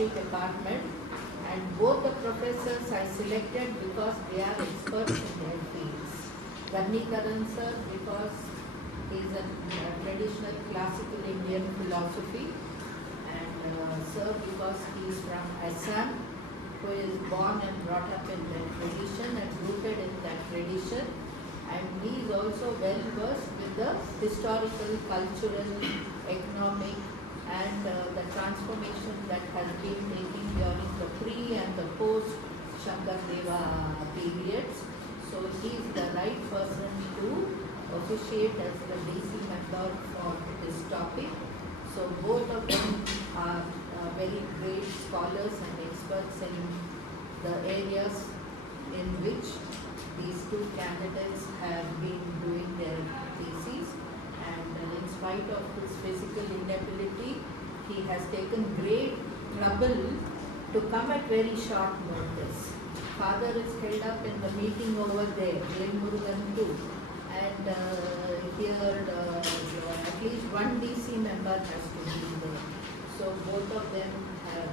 history department, and both the professors I selected because they are experts in their fields. Varnikaran sir because he is a traditional classical Indian philosophy, and sir because he is from Assam, who is born and brought up in that tradition and rooted in that tradition, and he is also well versed with the historical, cultural, economic and the transformation that has been taking during the pre and the post Sankaradeva periods. So he is the right person to officiate as the DC member for this topic. So both of them are very great scholars and experts in the areas in which these two candidates have been doing their theses, and in spite of his physical inability, he has taken great trouble to come at very short notice. Father is held up in the meeting over there, Murugan too, and here at least one DC member has to be there. So both of them have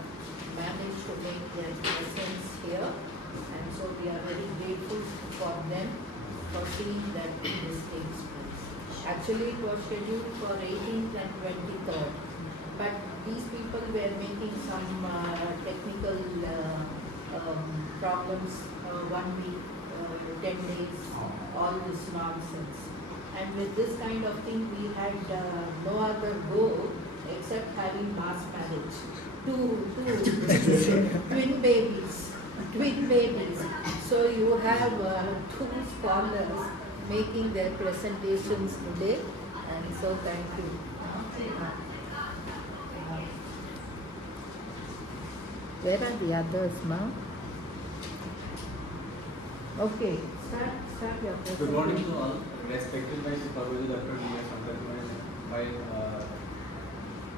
managed to make their presence here, and so we are very grateful for them for seeing that this takes place. Actually it was scheduled for 18th and 23rd, but these people were making some technical problems, 1 week, 10 days, all this nonsense. And with this kind of thing we had no other go except having mass marriage. Two twin babies. So you have two scholars making their presentations today, and so thank you. Where are the others now? Okay, start your presentation. Good morning to all, respected by Supervisor Dr. D.S. Sankaradeva, by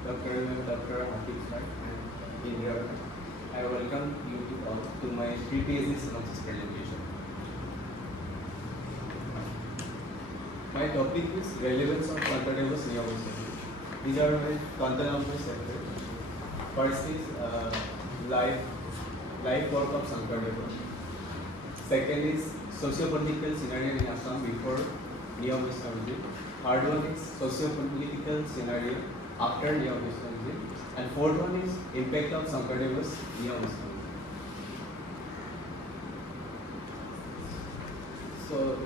Dr. Hafiz and Indra. I welcome you all to my Pre-Ph.D. Synopsis presentation. My topic is Relevance of Sankaradeva Neovism. These are my content sectors. First is life work of Sankaradeva. Second is socio-political scenario in Assam before Neo-Vaisnavism. Third one is socio-political scenario after Neo-Vaisnavism. And fourth one is impact of Sankaradevas Neo-Vaisnavism. So,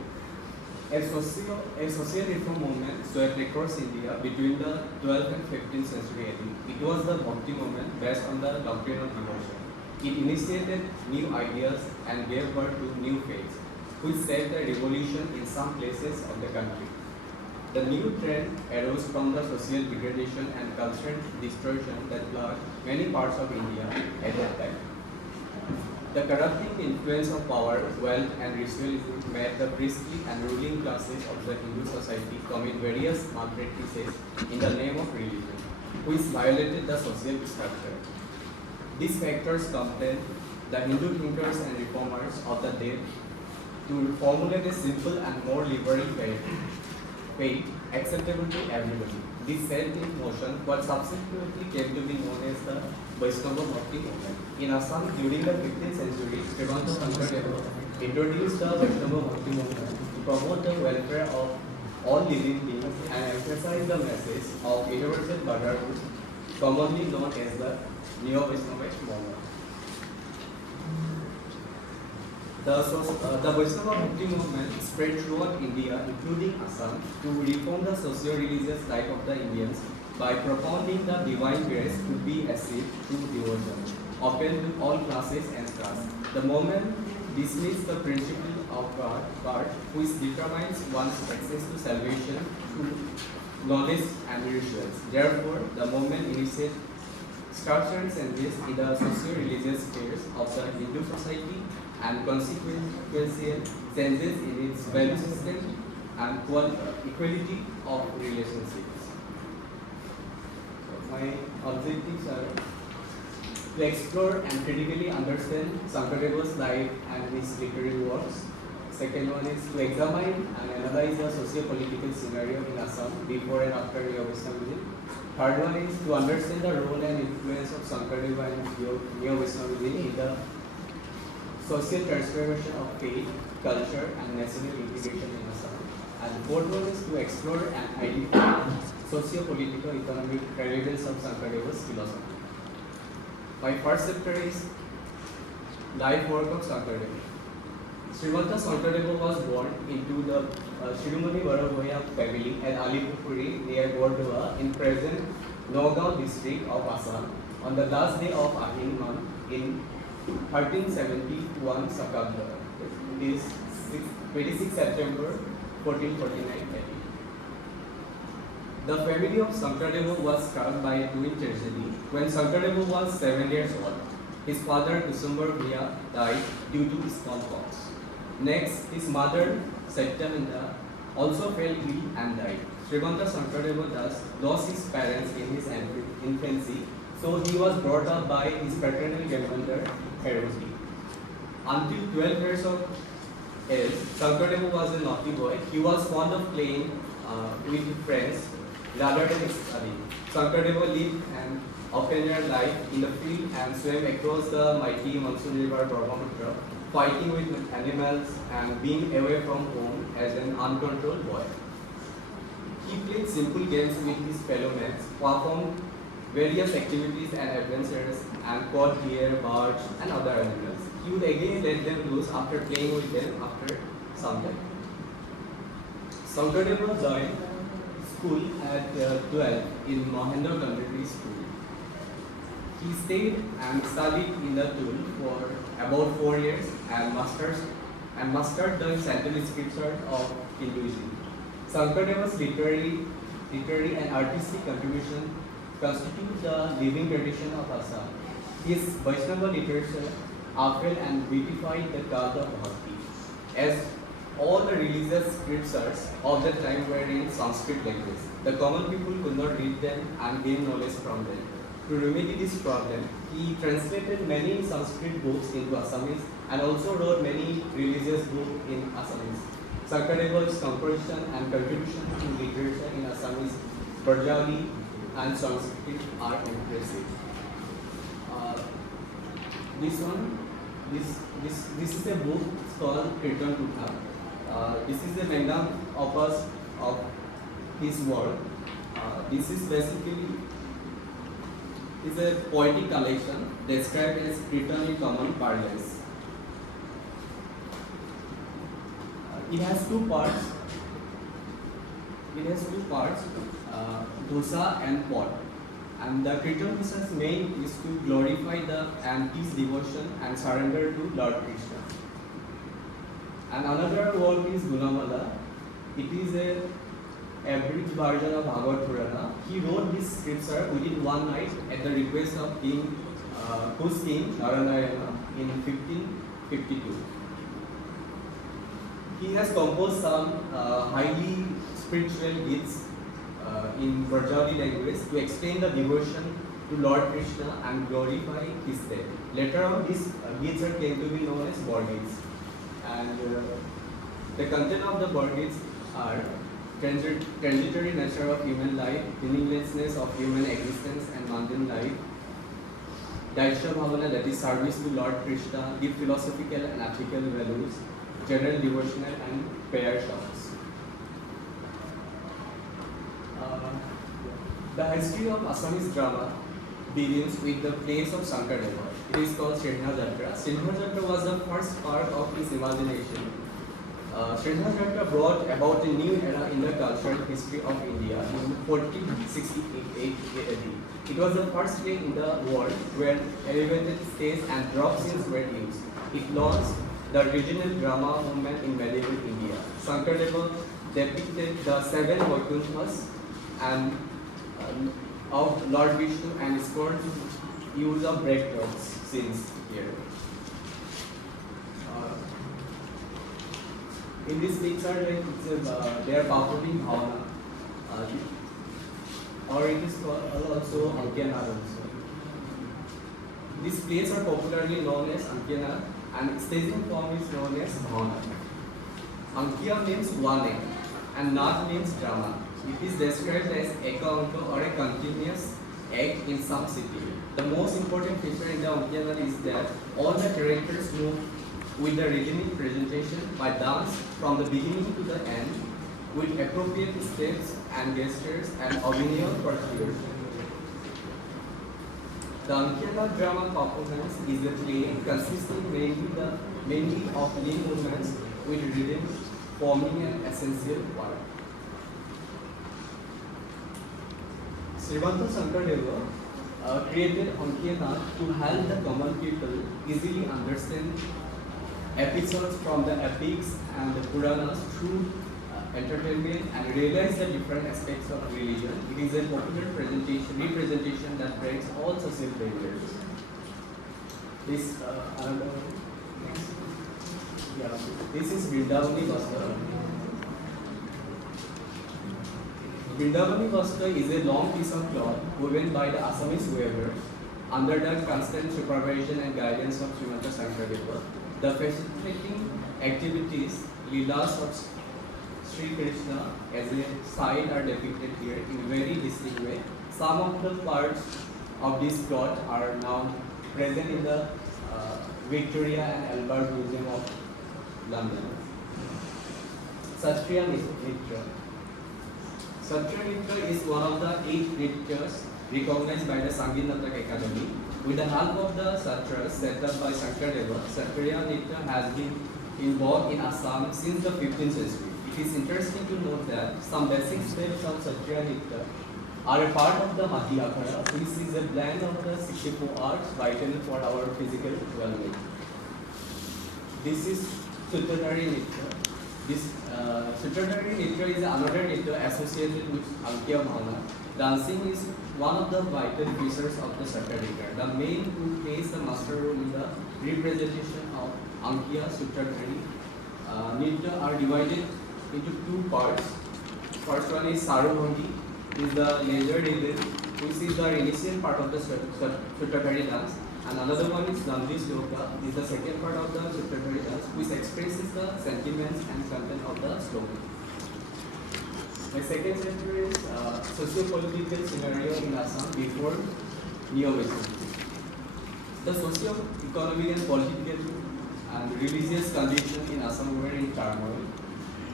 a social reform movement swept across India between the 12th and 15th century AD. It was the Bhakti movement based on the doctrine of devotion. It initiated new ideas and gave birth to new faiths, which set the revolution in some places of the country. The new trend arose from the social degradation and cultural distortion that plagued many parts of India at that time. The corrupting influence of power, wealth, and ritualism made the priestly and ruling classes of the Hindu society commit various malpractices in the name of religion, which violated the social structure. These factors compelled the Hindu thinkers and reformers of the day to formulate a simple and more liberal faith acceptable to everybody. This set in motion what subsequently came to be known as the Vaishnava Bhakti movement. In Assam, during the 15th century, Srimanta Sankaradeva introduced the Vaishnava Bhakti movement to promote the welfare of all living beings and emphasize the message of universal brotherhood, commonly known as the Neo-Vaishnavite movement. The Vaishnava Bhakti movement spread throughout India, including Assam, to reform the socio-religious life of the Indians by propounding the divine grace to be achieved through devotion, open to all classes and castes. The movement dismissed the principle of God, which determines one's access to salvation through knowledge and rituals. Therefore, the movement initiated structural changes in the socio-religious spheres of the Hindu society and consequential changes in its value system and equality of relationships. So my objectives are to explore and critically understand Sankadeva's life and his literary works. Second one is to examine and analyze the socio-political scenario in Assam before and after Neo-Vaisnavism. Third one is to understand the role and influence of Sankaradeva and Neo-Vaisnavism in the social transformation of faith, culture, and national integration in Assam. And the fourth one is to explore and identify socio-political economic relevance of Sankaradevas philosophy. My first chapter is life work of Sankaradeva. Srimanta Sankaradeva was born into the Shiromani Borah family at Alipurpuri near Borah in present Nagaon district of Assam on the last day of Ahin month in 1371 Sakabda. It is 26 September 1449. The family of Sankaradeva was struck by a twin tragedy when Sankaradeva was 7 years old. His father December Bhia died due to smallpox. Next, his mother Satyananda also fell ill and died. Srimanta Sankaradeva thus lost his parents in his infancy, so he was brought up by his paternal grandmother Hridoy. Until 12 years of age, Sankaradeva was a naughty boy. He was fond of playing with his friends rather than studying. Sankaradeva lived an open-air life in the field and swam across the mighty monsoon river Brahmaputra, fighting with animals and being away from home as an uncontrolled boy. He played simple games with his fellow men, performed various activities and adventures, and caught deer, birds, and other animals. He would again let them loose after playing with them after some time. Sankaradeva joined school at 12 in Mahendra Country School. He stayed and studied in the tool for about 4 years and mastered the central scriptures of Hinduism. Sankaradevas literary and artistic contribution constitute the living tradition of Assam. His Vaishnava literature upheld and beautified the cause of bhakti, as all the religious scriptures of the time were in Sanskrit language. The common people could not read them and gain knowledge from them. To remedy this problem, he translated many Sanskrit books into Assamese and also wrote many religious books in Assamese. Sankaradevas' composition and contribution to literature in Assamese, Bengali, and Sanskrit are impressive. This is a book called Kirtan Tutha. This is a magnum opus of his work. This is basically a poetic collection described as Kirtan in common parlance. It has two parts. Dosa and pot. And the Kirtan Dosa's main is to glorify and teach devotion and surrender to Lord Krishna. And another work is Gunamala. It is a abridged version of Bhagavad Purana. He wrote this scripture within one night at the request of King Narayana in 1552. He has composed some highly spiritual gits in Bengali language to explain the devotion to Lord Krishna and glorify his death. Later on, these gits came to be known as Borgits. And the content of the Borgits are transitory nature of human life, meaninglessness of human existence and mundane life, Daisha Bhavana, that is service to Lord Krishna, deep philosophical and ethical values, general devotional and prayer songs. The history of Assamese drama begins with the plays of Sankaradeva. It is called Sridhar Jatra. Sridhar Jatra was the first part of his imagination. Sridhar Jatra brought about a new era in the cultural history of India in 1468 AD. It was the first play in the world where elevated stage and drop scenes were used. It launched the regional drama movement in medieval India. Sankaradeva depicted the seven Vaikuntha's and of Lord Vishnu and scored use of breakdowns scenes here. In this picture, they are performing Bhavana, or it is called also Ankyana also. These plays are popularly known as Ankyana and staging form is known as Bhavana. Ankya means one act and Nat means drama. It is described as Eka Anka or a continuous act in some city. The most important feature in the Ankyana is that all the characters move with the rhythmic presentation by dance from the beginning to the end with appropriate steps and gestures and abhinaya for tears. The Ankyana drama performance is a play consisting mainly of limb movements with rhythm forming an essential part. Srimanta Sankaradeva created Ankyana to help the common people easily understand episodes from the epics and the Puranas through entertainment and realize the different aspects of religion. It is a popular representation that breaks all social barriers. This another next. Yeah, this is Vrindavani Vastra. Vrindavani Vastra is a long piece of cloth woven by the Assamese weaver under the constant supervision and guidance of Srimanta Sankaradeva. The facilitating activities, Leelas of Sri Krishna as a side are depicted here in a very distinct way. Some of the parts of this plot are now present in the Victoria and Albert Museum of London. Satriya Nitya. Satriya Nitya is one of the 8 Nityas recognized by the Sangeet Natak Academy. With the help of the Satras set up by Sankaradeva, Satriya Nitya has been in vogue in Assam since the 15th century. It is interesting to note that some basic steps of Satriya Nitya are a part of the Mati Akhara, which is a blend of the 64 arts vital for our physical well-being. This is Sutradhari Nitya. This Sutradhari Nitya is another Nitya associated with Ankya Bhavana. Dancing is one of the vital features of the Satyadhikar. The men who plays the master role in the representation of Ankya Sutradhari Nitya are divided into 2 parts. First one is Sarabhangi, is the leisure rhythm, which is the initial part of the Sutradhari dance, and another one is Nandi Sloka, is the second part of the Sutradhari dance, which expresses the sentiments and content of the sloka. My second chapter is socio-political scenario in Assam before neo-Vaisnavism. The socio-economic and political and religious conditions in Assam were in turmoil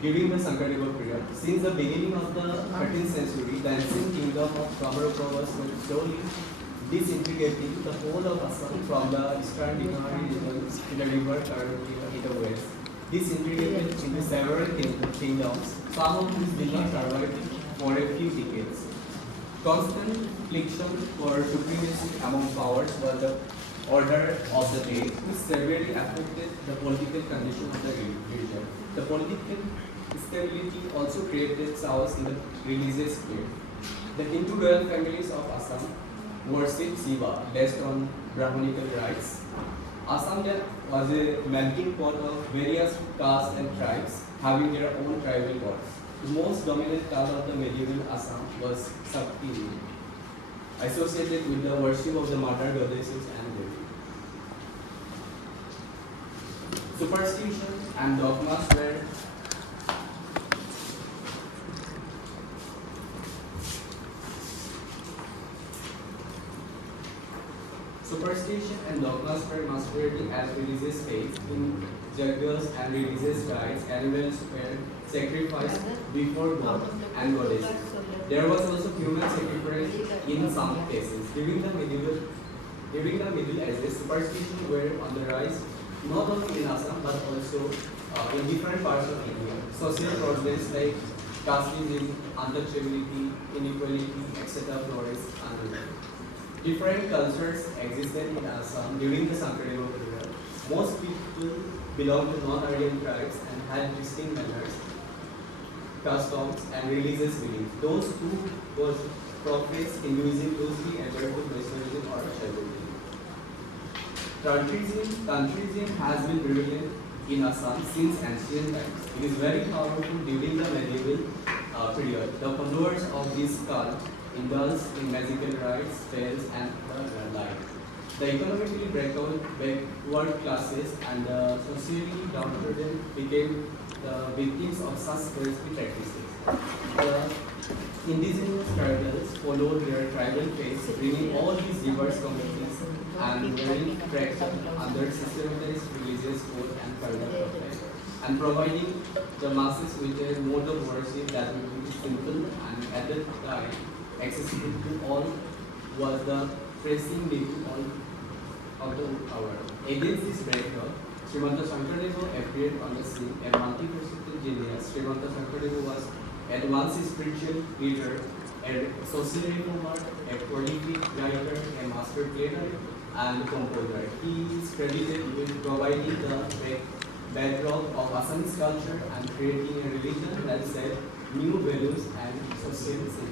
during the Sankaradeva period. Since the beginning of the 13th century, the ancient kingdom of Kamarapa was slowly disintegrating the whole of Assam from the eastern Bihari regions to the river Karnataka in the west. Disintegrated into several kingdoms, some of these did not survive for a few decades. Constant friction for supremacy among powers was the order of the day, which severely affected the political condition of the region. The political instability also created chaos in the religious sphere. The Hindu royal families of Assam worshipped Shiva based on Brahmanical rites. Assam was a melting pot of various castes and tribes having their own tribal gods. The most dominant cult of the medieval Assam was Shakti, associated with the worship of the mother goddesses and Devi. Superstition and dogmas were masquerading as religious faith in jagras and religious rites. Animals were sacrificed before God and goddesses. There was also human sacrifice in some cases. During the Middle Ages, superstitions were on the rise, not only in Assam but also in different parts of India. Social problems like casteism, untouchability, inequality, etc. flourished under different cultures existed in Assam during the Sankaradeva period. Most people belonged to non-Aryan tribes and had distinct manners, customs, and religious beliefs. Those who professed Hinduism closely adhered to Vaisnavism or Shaivism. Tantrism has been prevalent in Assam since ancient times. It is very powerful during the medieval period. The followers of this cult indulged in magical rites, spells, and light. The economically backward classes and the socially downtrodden became the victims of such crazy practices. The indigenous tribals followed their tribal faiths, bringing all these diverse communities and varying traditions under systematized religious code and cultural practice, and providing the masses with a mode of worship that would be simple and at the time accessible to all, was the pressing need of the hour. Against this backdrop, Srimanta Sankaradeva appeared on the scene, a multifaceted genius. Srimanta Sankaradeva was at once a spiritual leader, a social reformer, a prolific writer, a master playwright, and composer. He is credited with providing the bedrock of Assamese culture and creating a religion that set new values and social synthesis.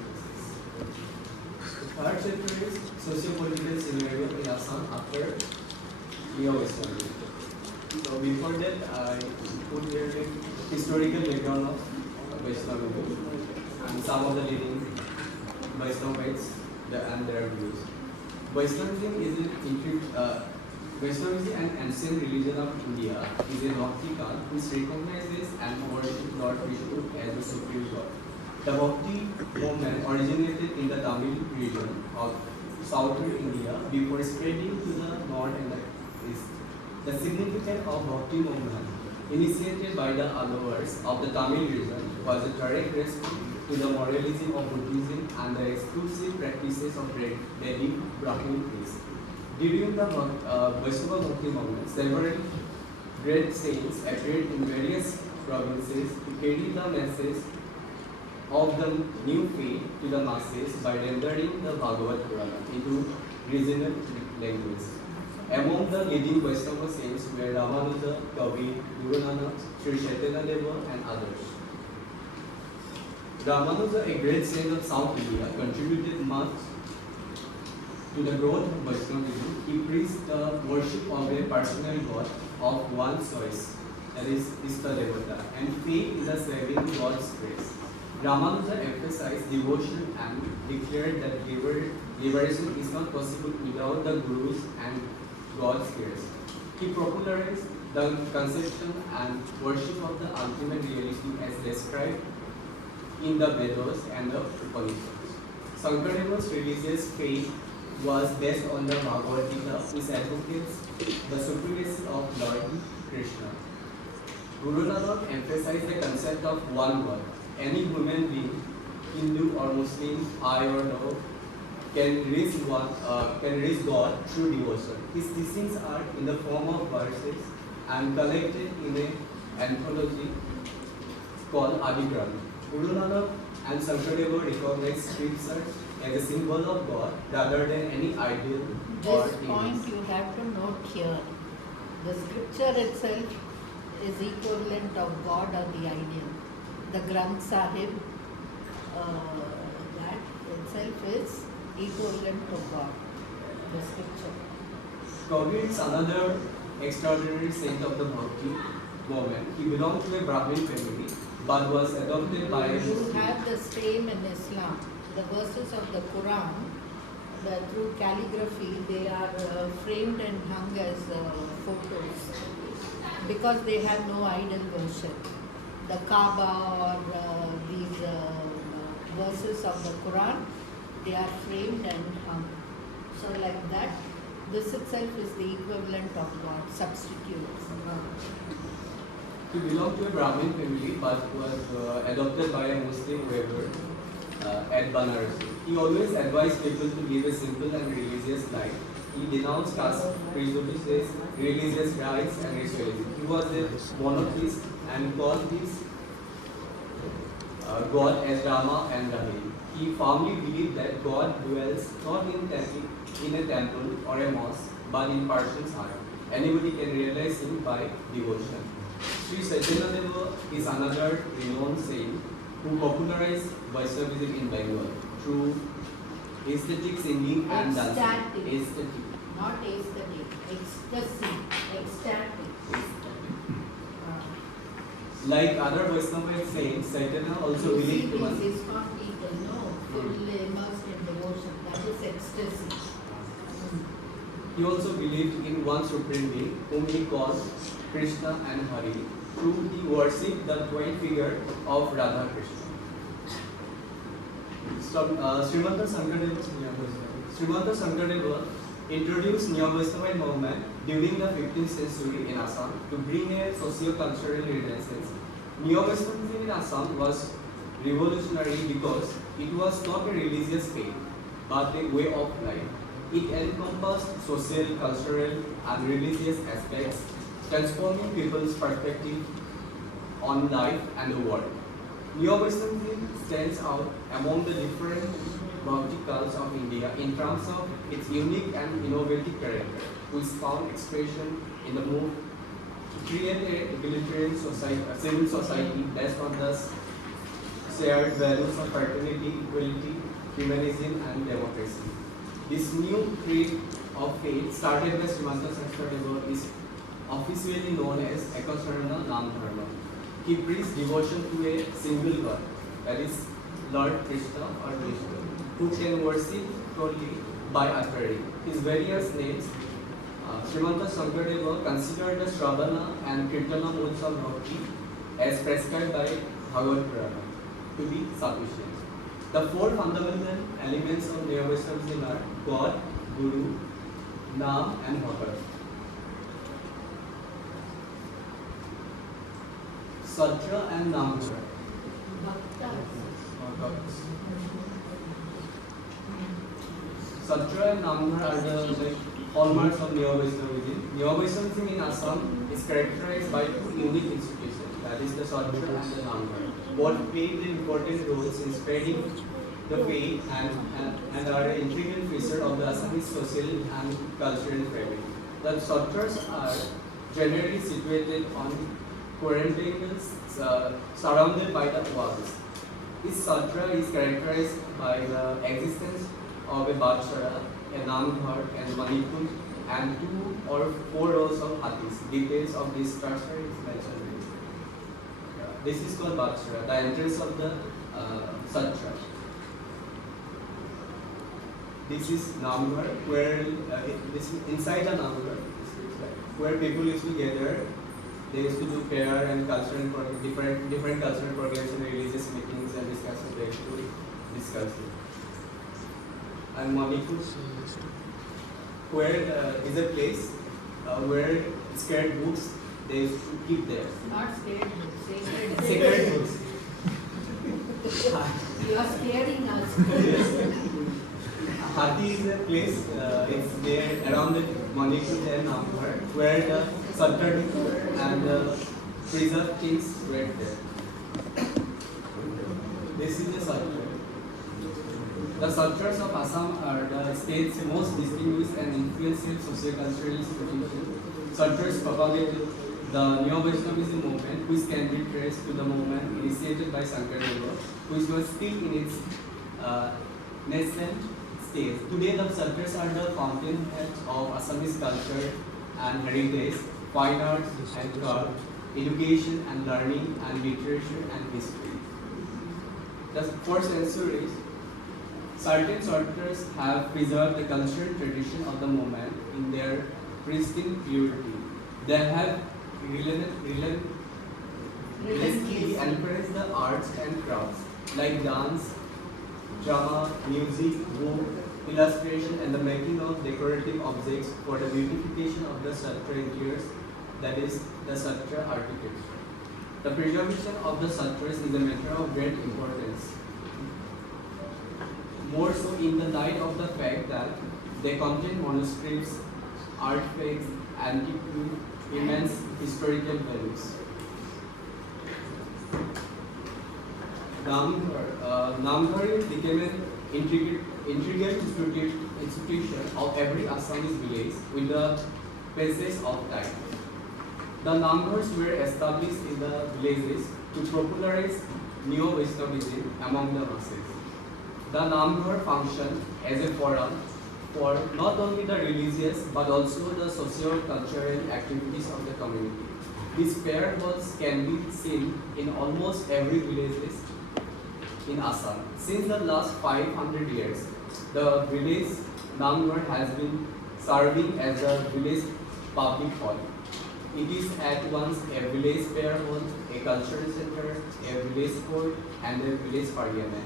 The third chapter is socio-political scenario in Assam after Vaisnavism. So before that, I put here the historical background of Vaisnavism and some of the leading Vaisnavites and their views. Vaisnavism is Vaishnavism, an ancient religion of India, is a bhakti cult which recognizes and worships Lord Vishnu as the supreme god. The bhakti movement originated in the Tamil region of southern India before spreading to the north and the east. The significance of bhakti movement, initiated by the followers of the Tamil region, was a direct response to the moralism of Buddhism and the exclusive practices of Vedic Brahmin priests. During the Vaishnava Bhakti movement, several great saints appeared in various provinces to carry the message of the new faith to the masses by rendering the Bhagavad Purana into regional language. Among the leading Vaishnava saints were Ramanuja, Kabir, Guru Nanak, Sri Sankaradeva, and others. Ramanuja, a great saint of South India, contributed much to the growth of Vaishnavism. He preached the worship of a personal God of one choice, that is Istadevata, and faith in the saving God's grace. Ramanuja emphasized devotion and declared that liberation is not possible without the Gurus and God's grace. He popularized the conception and worship of the ultimate reality as described in the Vedas and the Upanishads. Sankaradevas religious faith was based on the Bhagavad Gita, which advocates the supremacy of Lord Krishna. Guru Nanak emphasized the concept of one God. Any human being, Hindu or Muslim, high or low, can reach God through devotion. His teachings are in the form of verses and collected in an anthology called Adi Granth. Guru Nanak and Sankaradeva recognize scripture as a symbol of God rather than any ideal or This point you have to note here. The scripture itself is equivalent of God or the ideal. The Granth Sahib, that itself is equivalent to God, the scripture. Kabir is another extraordinary saint of the Bhakti movement. He belonged to a Brahmin family but was adopted by a You Muslim. have the same in Islam. The verses of the Quran, through calligraphy, they are framed and hung as photos because they have no idol worship. The Kaaba or these verses of the Quran, they are framed and hung. So like that, this itself is the equivalent of God, substitute. He belonged to a Brahmin family but was adopted by a Muslim weaver at Banarasi. He always advised people to live a simple and religious life. He denounced caste prejudices, religious rites and ritualism. He was a monotheist and called his God as Rama and Rahim. He firmly believed that God dwells not in a temple or a mosque but in person's heart. Anybody can realize him by devotion. Sri Sankaradeva is another renowned saint who popularized Vaishnavism in Bengal through aesthetic singing and dancing. Aesthetic. Not aesthetic, ecstasy, ecstatic. Like other Vaishnava saints, Chaitanya also You see believed these one. ISKCON people, no, fully immersed in devotion. That is ecstasy. He also believed in one supreme being whom he called Krishna and Hari. Through he worshipped the twin figure of Radha Krishna. Srimanta Sankaradeva introduced Neo-Vaishnavite movement during the 15th century in Assam to bring a socio-cultural renaissance. Neo-Vaishnavism in Assam was revolutionary because it was not a religious faith, but a way of life. It encompassed social, cultural, and religious aspects, transforming people's perspective on life and the world. Neo-Vaishnavism stands out among the different bhakti cults of India in terms of its unique and innovative character, which found expression in the move to create a egalitarian society, a civil society based on the shared values of fraternity, equality, humanism, and democracy. This new creed of faith, started by Srimanta Sankaradeva, is officially known as Ekasarana Nam Dharma. He preached devotion to a single God, that is Lord Krishna or Vishnu, who can worship only by uttering his various names. Srimanta Sankaradeva considered the Shravana and Kirtana modes of bhakti as prescribed by Bhagavad Purana to be sufficient. The four fundamental elements of Neo-Vaishnavism are God, Guru, Nam, and Bhagat. Satra and Namdhara. Satra and Namdhara are the hallmarks of Neo-Vaishnavism. Neo-Vaishnavism in Assam is characterized by two unique institutions, that is the Satra and the Namdhara. Both played important roles in spreading the faith and are an integral feature of the Assamese social and cultural fabric. The Satras are generally situated on quadrangles surrounded by the walls. Each Satra is characterized by the existence of a Bachara, a Namghar, and Manipur, and 2 or 4 rows of Hathis. Details of this structure is mentioned below. This is called Bachara, the entrance of the Satra. This is Namghar, where this is inside the Namghar, where people used to gather. They used to do prayer and cultural different cultural programs and religious meetings and discussions. They used to discuss it. And Manipur, where is a place where scared books they used to keep there. Not scared, sacred. Sacred books. You are scaring us. Hathi is a place, it's there around the Manipur and Namghar, where the Satra and the preserved kings were there. This is the Satra. The Satras of Assam are the state's most distinguished and influential socio-cultural institution. Satras propagated the Neo-Vaishnavism movement, which can be traced to the movement initiated by Sankaradeva, which was still in its nascent stage. Today, the Satras are the fountainheads of Assamese culture and heritage, fine arts and craft, education and learning, and literature and history. For centuries, certain Satras have preserved the cultural tradition of the movement in their pristine purity. They have relentlessly encouraged the arts and crafts like dance, drama, music, wood, illustration, and the making of decorative objects for the beautification of the Satra interiors, that is, the Satra architecture. The preservation of the Satras is a matter of great importance, more so in the light of the fact that they contain manuscripts, artifacts, antique, immense historical values. Namghar became an integral institution of every Assamese village with the passage of time. The Namghars were established in the villages to popularize Neo-Vaishnavism among the masses. The Namghar functioned as a forum for not only the religious but also the socio-cultural activities of the community. These prayer halls can be seen in almost every village in Assam. Since the last 500 years, the village Namghar has been serving as a village public hall. It is at once a village prayer hall, a cultural center, a village court, and a village parliament.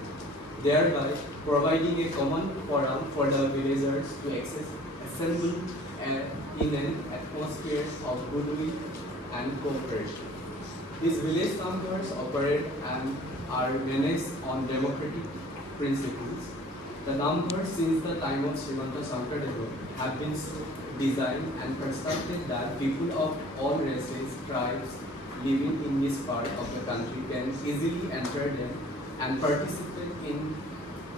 thereby providing a common forum for the villagers to assemble in an atmosphere of goodwill and cooperation. These village councils operate and are managed on democratic principles. The numbers since the time of Srimanta Sankaradeva have been so designed and constructed that people of all races, tribes living in this part of the country can easily enter them and participate in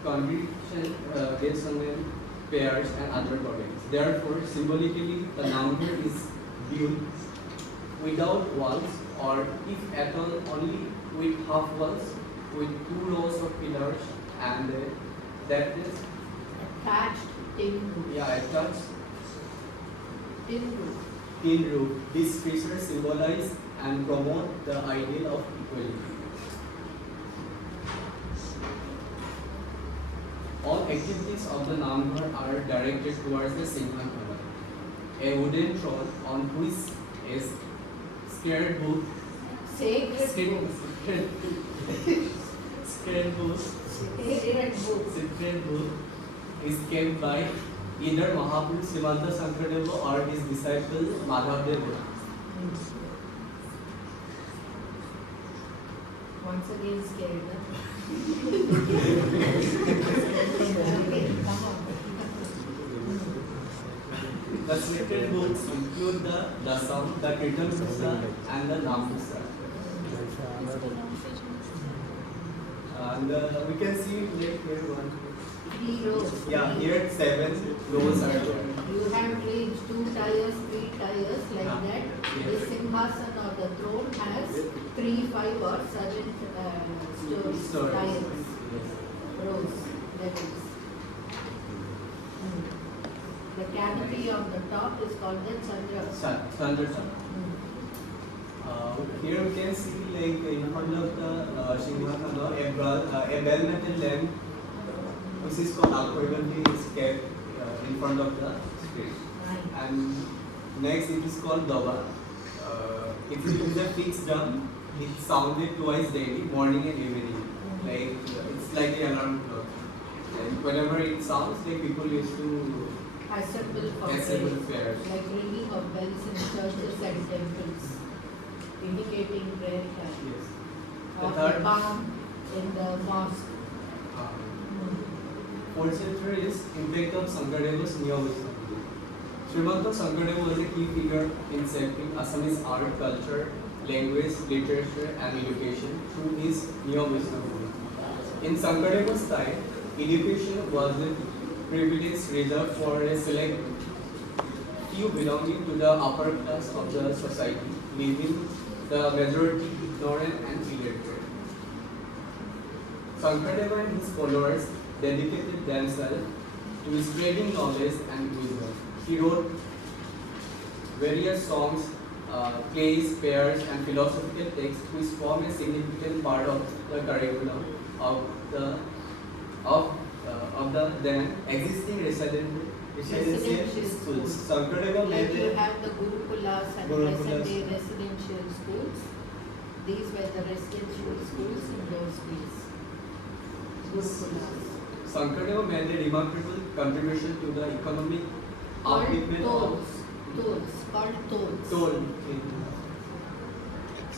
congregational pairs and other bodies. Therefore, symbolically, the number is built without walls, or if at all, only with half walls, with 2 rows of pillars, and that is attached tin roof. yeah, attached Tin roof. tin roof. These features symbolize and promote the ideal of equality. All activities of the Namghar are directed towards the Simhankala, a wooden throne on which is scared book. Sacred book. Scared book. Sacred book is kept by either Mahaprabhu Srimanta Sankaradeva or his disciple Madhavdeva. Once again scared, huh? Okay, come on. The sacred books include the Dasam, the Kirtan Pusa, and the Nam Pusa. And we can see like here 1, 3 rows. yeah, here 7 rows are there. You have reached 2 tiers, 3 tiers like Yeah. that. Yes. The Simhasan or the throne has 3, 5 or 7 Stories. tiers, Yes. rows, levels. The canopy on the top is called the Chandra. Chandra. Here we can see like in front of the Simhansana a bell metal lamp which is called Alkoivanti is kept in front of the screen. Right. And next it is called Dava. It is a fixed drum. It sounded twice daily, morning and evening. Like it's like an alarm clock. And whenever it sounds, like people used to Assemble for assemble prayer. prayers. Like ringing of bells in churches and temples, indicating prayer time. Yes. Or The the third palm in the mosque. fourth chapter is impact of Sankadeva's Neo-Vaisnavism. Srimanta Sankaradeva was a key figure in shaping Assamese art, culture, language, literature, and education through his Neo-Vaisnavism. In Sankadeva's time, education was a privilege reserved for a select few belonging to the upper class of the society, leaving the majority ignorant and illiterate. Sankaradeva and his followers dedicated themselves to spreading knowledge and wisdom. He wrote various songs, plays, prayers, and philosophical texts which form a significant part of the curriculum of the then existing residential schools. Sankaradeva Like made you a have the Gurukulas and Gurukulas. present-day residential schools. These were the residential schools in those days. Gurukulas. Sankaradeva made a remarkable contribution to the economic upliftment of Called tolls. toll.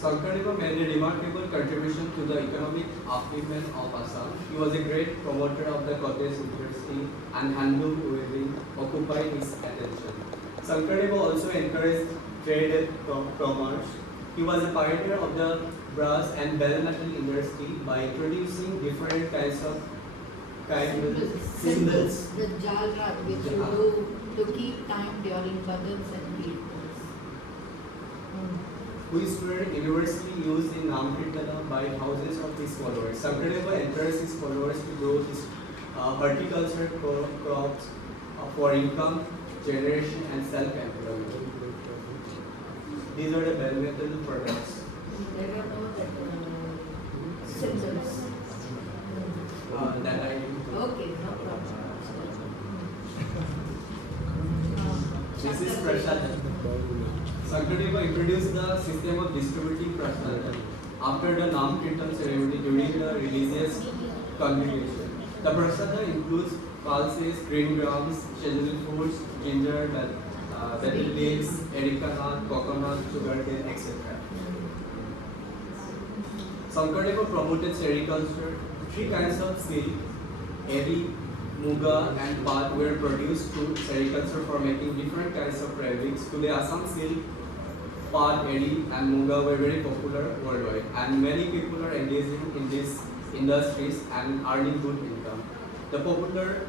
Sankaradeva made a remarkable contribution to the economic upliftment of Assam. He was a great promoter of the cottage industry, and handloom weaving occupied his attention. Sankaradeva also encouraged trade and commerce. He was a pioneer of the brass and bell metal industry by introducing different kinds of symbols. The jalra which you do to keep time during bhajans and kirtans. Which were universally used in Namkirtana by thousands of his followers. Sankaradeva encouraged his followers to grow his horticulture crops for income generation and self-employment. These are the bell metal products. There are no symbols. That I Okay, no problem. This is Prashad. Sankaradeva introduced the system of distributing prasad after the Nam Kirtan ceremony during the religious congregation. The prasada includes pulses, green grams, seasonal foods, ginger, betel leaves, erica nut, coconut, sugarcane, etc. Sankaradeva promoted sericulture. 3 kinds of silk, eri, muga, and path were produced through sericulture for making different kinds of fabrics. Today, Assam silk, path, eri, and muga were very popular worldwide, and many people are engaging in these industries and earning good income. The popular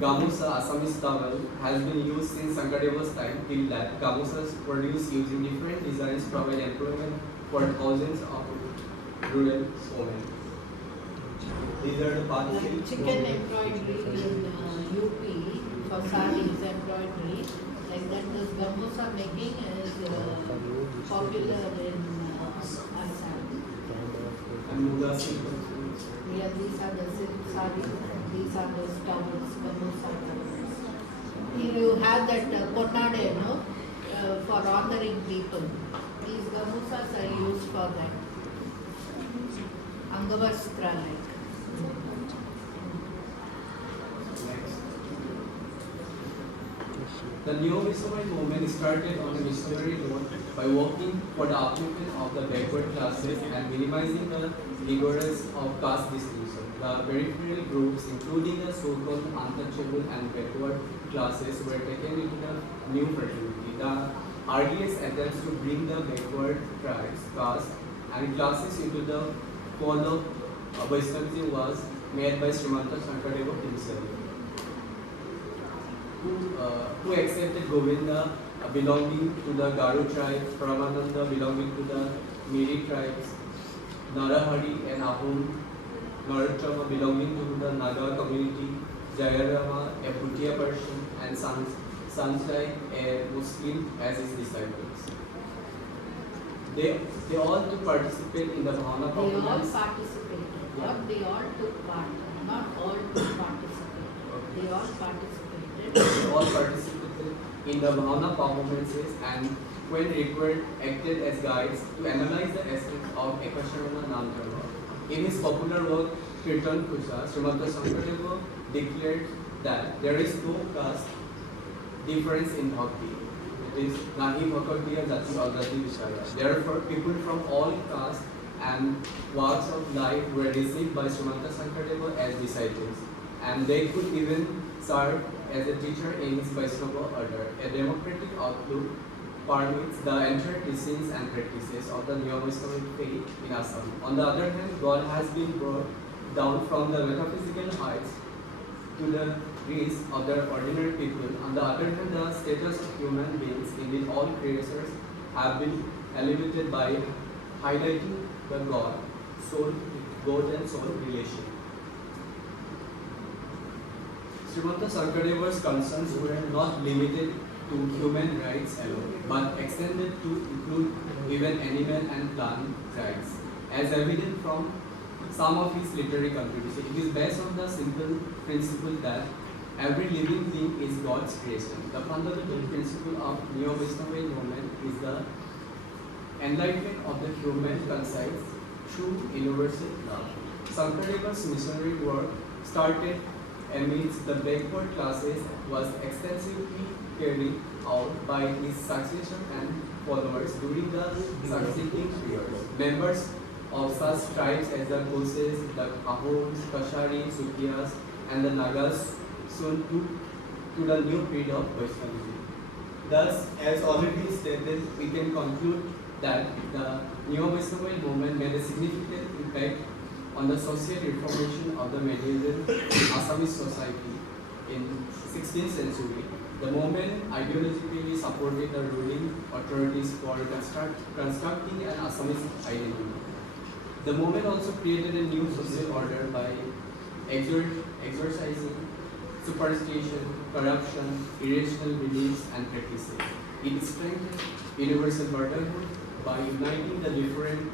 gamusa, Assamese towel, has been used since Sankadeva's time till that. Gamusas produced using different designs provide employment for thousands of rural women. These are the path silk. Like chicken embroidery in UP for sarees embroidery, like that this gamusa making is popular in Assam. And muga silk. Yeah, these are the silk sarees and these are the towels, gamusa towels. Here you have that konade, no, for honoring people. These gamusas are used for that. Angavastra like. The neo-missionary movement started on a missionary note by working for the upliftment of the backward classes and minimizing the rigors of caste distinction. The peripheral groups, including the so-called untouchable and backward classes, were taken into the new fraternity. The earliest attempts to bring the backward tribes, caste, and classes into the fold of Vaisnavism was made by Srimanta Sankaradeva himself, who accepted Govinda belonging to the Garu tribe, Paramananda belonging to the Miri tribes, Narahari and Ahom, Narottama belonging to the Naga community, Jayarama, a Bhutia Persian, and Sanjay, a Muslim, as his disciples. They all took participate in the Bhavana They all performance. participated, Yeah. not they all took part, not all took participate. They all participated. They all participated in the Bhavana performances and when required acted as guides to analyze the aspects of Ekasharana Namdharma. In his popular work Kirtan Kusha, Srimanta Sankaradeva declared that there is no caste difference in bhakti. It is Nahi Bhaktiya Jati Agrati Vishaya. Therefore, people from all castes and walks of life were received by Srimanta Sankaradeva as disciples, and they could even serve as a teacher in his Vaishnava order. A democratic outlook permits the entire teachings and practices of the Neo-Vaishnava faith in Assam. On the other hand, God has been brought down from the metaphysical heights to the reach of the ordinary people. On the other hand, the status of human beings, indeed all creatures, have been elevated by highlighting the God and soul relation. Srimanta Sankadeva's concerns were not limited to human rights alone, but extended to include even animal and plant rights. As evident from some of his literary contributions, it is based on the simple principle that every living being is God's creation. The fundamental principle of Neo-Vaishnava movement is the enlightenment of the human conscience through universal love. Sankadeva's missionary work started amidst the backward classes was extensively carried out by his successor and followers during the succeeding years. Members of such tribes as the Koses, the Ahoms, Kashari, Sukiyas, and the Nagas soon took to the new period of Vaishnavism. Thus, as already stated, we can conclude that the Neo-Vaishnava movement made a significant impact on the social reformation of the medieval Assamese society in 16th century. The movement ideologically supported the ruling authorities for constructing an Assamese identity. The movement also created a new social order by exorcising superstition, corruption, irrational beliefs and practices. It strengthened universal brotherhood by uniting the different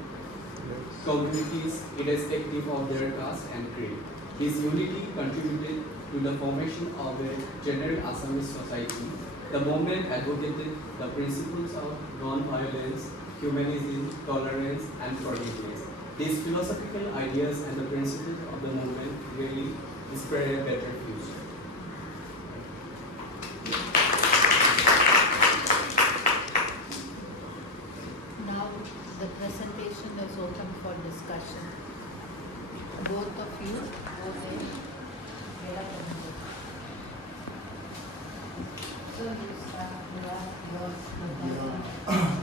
communities irrespective of their caste and creed. This unity contributed to the formation of a general Assamese society. The movement advocated the principles of non-violence, humanism, tolerance, and forgiveness. These philosophical ideas and the principles of the movement really spread a better future. Now the presentation is open for discussion. Both of you go ahead. So you start your